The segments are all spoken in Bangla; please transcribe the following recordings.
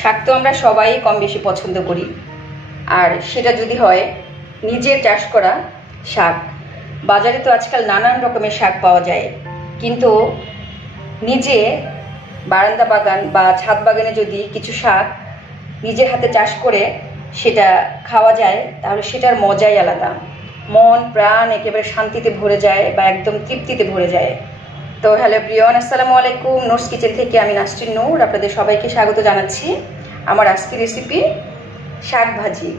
শাক তো আমরা সবাই কম বেশি পছন্দ করি, আর সেটা যদি হয় নিজের চাষ করা শাক। বাজারে তো আজকাল নানান রকমের শাক পাওয়া যায়, কিন্তু নিজে বারান্দা বাগান বা ছাদ বাগানে যদি কিছু শাক নিজের হাতে চাষ করে সেটা খাওয়া যায়, তাহলে সেটার মজাই আলাদা। মন প্রাণ একেবারে শান্তিতে ভরে যায় বা একদম তৃপ্তিতে ভরে যায়। তো হ্যালো প্রিয়ন, আসসালামু আলাইকুম। নোটস কিচেন থেকে আমি নাসরিন নূর আপনাদের সবাইকে স্বাগত জানাচ্ছি। আমার আজকের রেসিপি শাক ভাজি।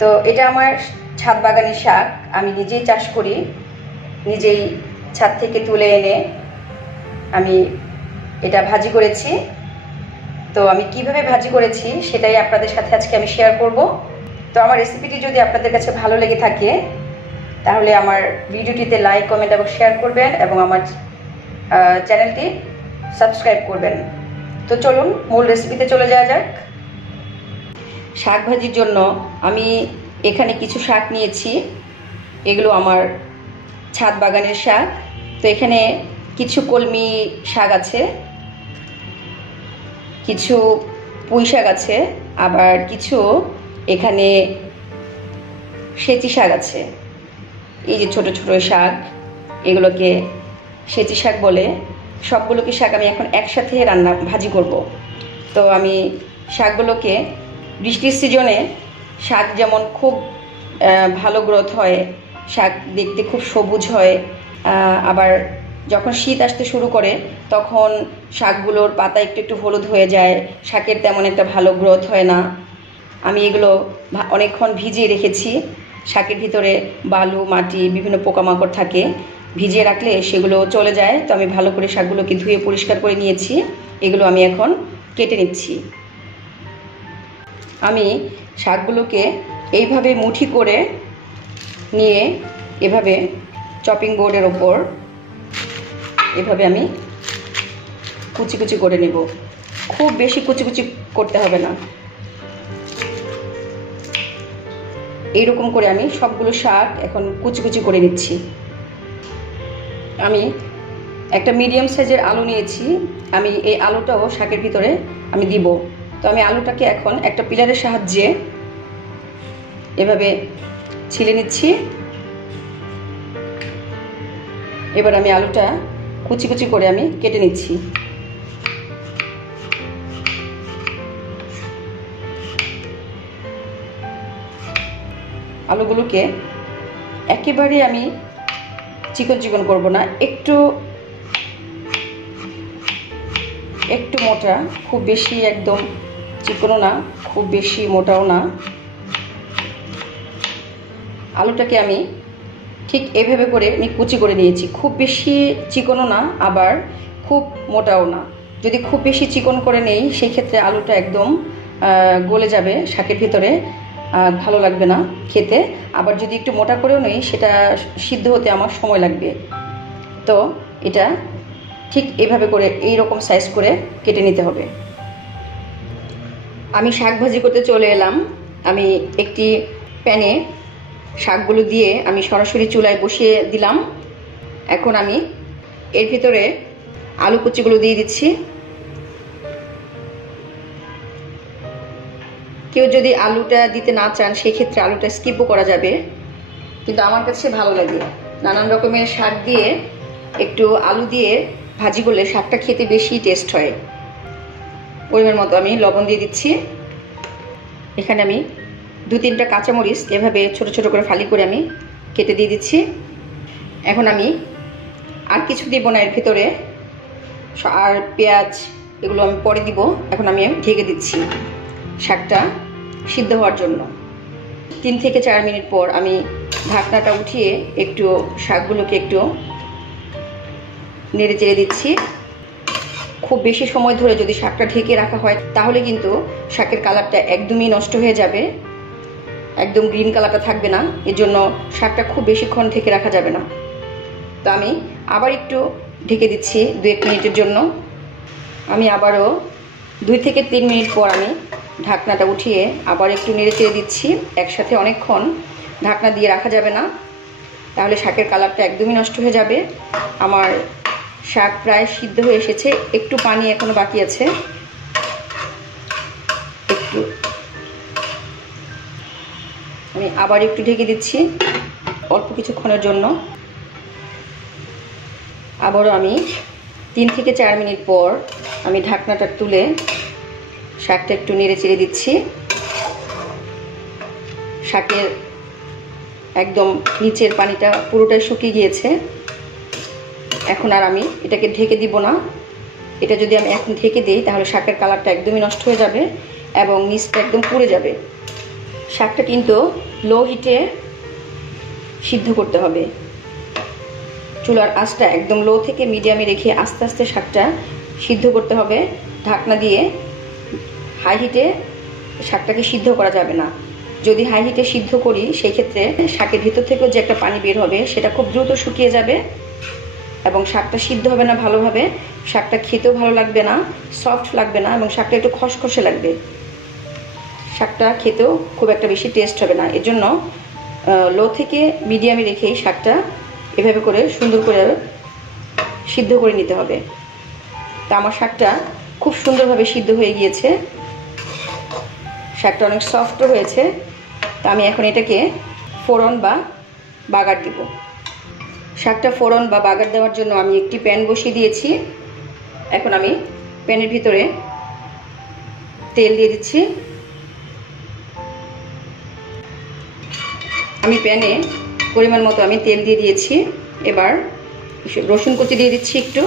তো এটা আমার ছাদ বাগানের শাক, আমি নিজেই চাষ করি, নিজেই ছাদ থেকে তুলে এনে আমি এটা ভাজি করেছি। তো আমি কিভাবে ভাজি করেছি সেটাই আপনাদের সাথে আজকে আমি শেয়ার করব। তো আমার রেসিপিটি যদি আপনাদের কাছে ভালো লেগে থাকে তাহলে আমার ভিডিওটিতে লাইক, কমেন্ট এবং শেয়ার করবেন এবং আমার চ্যানেলটি সাবস্ক্রাইব করবেন। তো চলুন মূল রেসিপিতে চলে যাওয়া যাক। শাক ভাজির জন্য আমি এখানে কিছু শাক নিয়েছি, এগুলো আমার ছাদ বাগানের শাক। তো এখানে কিছু কলমি শাক আছে, কিছু পুঁই শাক আছে, আবার কিছু এখানে সেচি শাক আছে। এই যে ছোট ছোট শাক, এগুলোকে সেচি শাক বলে। সবগুলোকে শাক আমি এখন একসাথে ভাজি করব। তো আমি শাকগুলোকে, বৃষ্টির সিজনে শাক যেমন খুব ভালো গ্রোথ হয়, শাক দেখতে খুব সবুজ হয়, আবার যখন শীত আসতে শুরু করে তখন শাকগুলোর পাতা একটু একটু হলুদ হয়ে যায়, শাকের তেমন একটা ভালো গ্রোথ হয় না। আমি এগুলো অনেকক্ষণ ভিজিয়ে রেখেছি। শাকের ভিতরে বালু, মাটি, বিভিন্ন পোকামাকড় থাকে, ভিজিয়ে রাখলে সেগুলো চলে যায়। তো আমি ভালো করে শাকগুলোকে ধুয়ে পরিষ্কার করে নিয়েছি। এগুলো আমি এখন কেটে নিচ্ছি। আমি শাকগুলোকে এইভাবে মুঠি করে নিয়ে এভাবে চপিং বোর্ডের ওপর এভাবে আমি কুচি কুচি করে নেব। খুব বেশি কুচি কুচি করতে হবে না। এইরকম করে আমি সবগুলো শাক এখন কুচি কুচি করে নিচ্ছি। আমি একটা মিডিয়াম সাইজের আলু নিয়েছি, আমি এই আলুটাও শাকের ভিতরে আমি দিব। তো আমি আলুটাকে এখন একটা পিলারের সাহায্যে এভাবে ছিলে নিচ্ছি। এবার আমি আলুটা কুচি কুচি করে আমি কেটে নিচ্ছি। আলুগুলোকে একেবারে আমি চিকন চিকন করব না, একটু একটু মোটা, খুব বেশি একদম চিকনও না, খুব বেশি মোটাও না। আলুটাকে আমি ঠিক এভাবে করে আমি কুচি করে নিয়েছি। খুব বেশি চিকনও না, আবার খুব মোটাও না। যদি খুব বেশি চিকন করে নেই সেই ক্ষেত্রে আলুটা একদম গলে যাবে শাকের ভিতরে, ভালো লাগবে না খেতে। আবার যদি একটু মোটা করেও নেই সেটা সিদ্ধ হতে আমার সময় লাগবে। তো এটা ঠিক এভাবে করে এই রকম সাইজ করে কেটে নিতে হবে। আমি শাক ভাজি করতে চলে এলাম। আমি একটি প্যানে শাকগুলো দিয়ে আমি সরাসরি চুলায় বসিয়ে দিলাম। এখন আমি এর ভিতরে আলু কুচিগুলো দিয়ে দিচ্ছি। কেউ যদি আলুটা দিতে না চান সেই ক্ষেত্রে আলুটা স্কিপও করা যাবে, কিন্তু আমার কাছে ভালো লাগে নানান রকমের শাক দিয়ে একটু আলু দিয়ে ভাজি করলে শাকটা খেতে বেশি টেস্ট হয়। পরিমাণ মতো আমি লবণ দিয়ে দিচ্ছি। এখানে আমি 2-3টা কাঁচামরিচ এভাবে ছোট ছোট করে ফালি করে আমি কেটে দিয়ে দিচ্ছি। এখন আমি আর কিছু দিব না এর ভিতরে, আর পেঁয়াজ এগুলো আমি পরে দিব। এখন আমি ঢেকে দিচ্ছি শাকটা সিদ্ধ হওয়ার জন্য। 3 থেকে 4 মিনিট পর আমি ঢাকনাটা উঠিয়ে একটু শাকগুলোকে একটু নেড়ে চেড়ে দিচ্ছি। খুব বেশি সময় ধরে যদি শাকটা ঢেকে রাখা হয় তাহলে কিন্তু শাকের কালারটা একদমই নষ্ট হয়ে যাবে, একদম গ্রিন কালারটা থাকবে না। এর জন্য শাকটা খুব বেশিক্ষণ ঢেকে রাখা যাবে না। তো আমি আবার একটু ঢেকে দিচ্ছি 2-1 মিনিটের জন্য। আমি আবারও 2 থেকে 3 মিনিট পর আমি ঢাকনাটা উঠিয়ে আবার একটু নেড়ে চেড়ে দিচ্ছি। একসাথে অনেকক্ষণ ঢাকনা দিয়ে রাখা যাবে না, তাহলে শাকের কালারটা একদমই নষ্ট হয়ে যাবে। আমার শাক প্রায় সিদ্ধ হয়ে এসেছে, একটু পানি এখনো বাকি আছে। আবার একটু ঢেকে দিচ্ছি অল্প কিছুক্ষণের জন্য। আবারও আমি 3 থেকে 4 মিনিট পর আমি ঢাকনাটা তুলে শাকটা একটু নেড়ে চেড়ে দিচ্ছি। শাকের একদম নিচের পানিটা পুরোটাই শুকিয়ে গিয়েছে। এখন আর আমি এটাকে ঢেকে দিব না। এটা যদি আমি এখন ঢেকে দিই তাহলে শাকের কালারটা একদমই নষ্ট হয়ে যাবে এবং নিচটা একদম পুড়ে যাবে। শাকটা কিন্তু লো হিটে সিদ্ধ করতে হবে। চুলার আঁচটা একদম লো থেকে মিডিয়ামে রেখে আস্তে আস্তে শাকটা সিদ্ধ করতে হবে। ঢাকনা দিয়ে হাই হিটে শাকটাকে সিদ্ধ করা যাবে না। যদি হাই হিটে সিদ্ধ করি সেই ক্ষেত্রে শাকের ভিতর থেকেও যে একটা পানি বের হবে সেটা খুব দ্রুত শুকিয়ে যাবে এবং শাকটা সিদ্ধ হবে না ভালোভাবে। শাকটা খেতেও ভালো লাগবে না, সফট লাগবে না এবং শাকটা একটু খসখসে লাগবে। শাকটা খেতেও খুব একটা বেশি টেস্ট হবে না। এর জন্য লো থেকে মিডিয়ামে রেখেই শাকটা এভাবে করে সুন্দর করে সিদ্ধ করে নিতে হবে। তা আমার শাকটা খুব সুন্দরভাবে সিদ্ধ হয়ে গিয়েছে, শাকটা অনেক সফটও হয়েছে। তা আমি এখন এটাকে ফোড়ন বা বাগার দিব। শাকটা ফোড়ন বা বাগার দেওয়ার জন্য আমি একটি প্যান বসিয়ে দিয়েছি। এখন আমি প্যানের ভিতরে তেল দিয়ে দিচ্ছি। আমি প্যানে পরিমাণ মতো আমি তেল দিয়ে দিয়েছি। এবার রসুন কুচি দিয়ে দিচ্ছি একটু।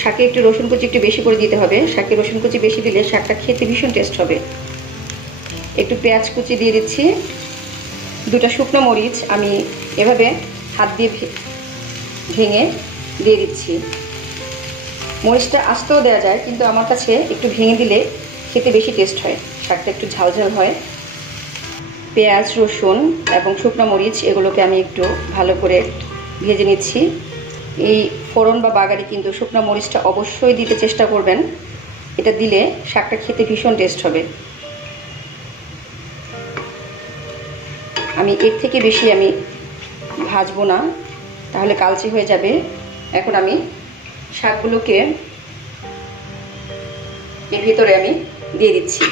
শাকে একটু রসুন কুচি একটু বেশি করে দিতে হবে। শাকে রসুন কুচি বেশি দিলে শাকটা খেতে ভীষণ টেস্ট হবে। একটু পেঁয়াজ কুচি দিয়ে দিচ্ছি। 2টা শুকনো মরিচ আমি এভাবে হাত দিয়ে ভেঙে দিয়ে দিচ্ছি। মরিচটা আস্তেও দেওয়া যায়, কিন্তু আমার কাছে একটু ভেঙে দিলে খেতে বেশি টেস্ট হয়, শাকটা একটু ঝালঝাল হয়। পেঁয়াজ, রসুন এবং শুকনো মরিচ এগুলোকে আমি একটু ভালো করে ভেজে নিচ্ছি। এই ফোড়ন বা বাগারে কিন্তু শুকনো মরিচটা অবশ্যই দিতে চেষ্টা করবেন। এটা দিলে শাকটা খেতে ভীষণ টেস্ট হবে। আমি এর থেকে বেশি আমি ভাজবো না, তাহলে কালচে হয়ে যাবে। এখন আমি শাকগুলোকে এর ভিতরে আমি দিয়ে দিচ্ছি।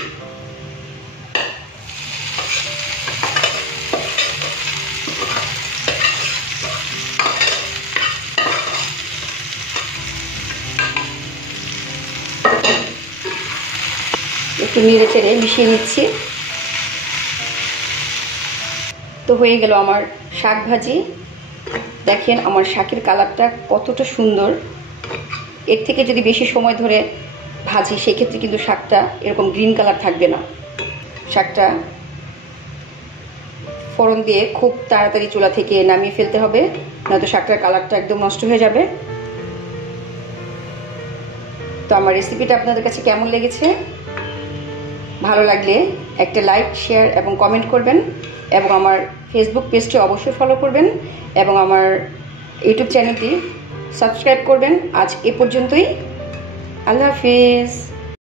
একটু নেড়ে চেড়ে মিশিয়ে নিচ্ছি। তো হয়ে গেল আমার শাক ভাজি। দেখেন আমার শাকের কালারটা কতটা সুন্দর। এর থেকে যদি বেশি সময় ধরে ভাজি সেই ক্ষেত্রে কিন্তু শাকটা এরকম গ্রিন কালার থাকবে না। শাকটা ফোড়ন দিয়ে খুব তাড়াতাড়ি চুলা থেকে নামিয়ে ফেলতে হবে, নয়তো শাকটার কালারটা একদম নষ্ট হয়ে যাবে। তো আমার রেসিপিটা আপনাদের কাছে কেমন লেগেছে? ভালো লাগলে একটা লাইক, শেয়ার এবং কমেন্ট করবেন এবং আমার ফেসবুক পেজটি অবশ্যই ফলো করবেন এবং আমার ইউটিউব চ্যানেলটি সাবস্ক্রাইব করবেন। আজ এ পর্যন্তই। আল্লাহ হাফিজ।